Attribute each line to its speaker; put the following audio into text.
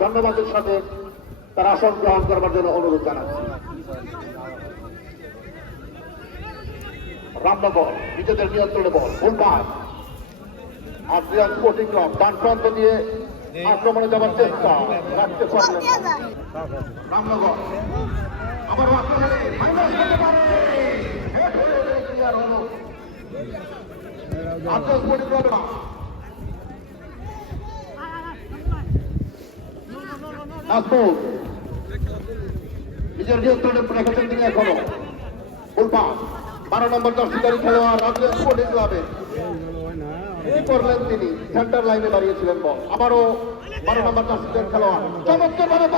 Speaker 1: ধন্যবাদের সাথে তার আসন গ্রহণ করবার জন্য অনুরোধ জানাচ্ছি। রামনগর, নিজেদের নিয়ন্ত্রণে বল ফুল পাস আদ্রিয়ান স্পোর্টিং ক্লাব ডান প্রান্ত দিয়ে আক্রমণে যাবার চেষ্টা। রাখতে পারলেন। রামনগর। আবার আক্রমণে মাইনাস নাজমুল নিজের রেখেছেন তিনি এখনও। বারো নম্বর দর্শিকারী খেলোয়াড় রাজ্যের স্পোর্টিং ক্লাবে কি করলেন তিনি। সেন্টার লাইনে দাঁড়িয়েছিলেন বল। আবারও বারো নম্বর দর্শিকারী খেলোয়াড়। চমৎকার ভাবে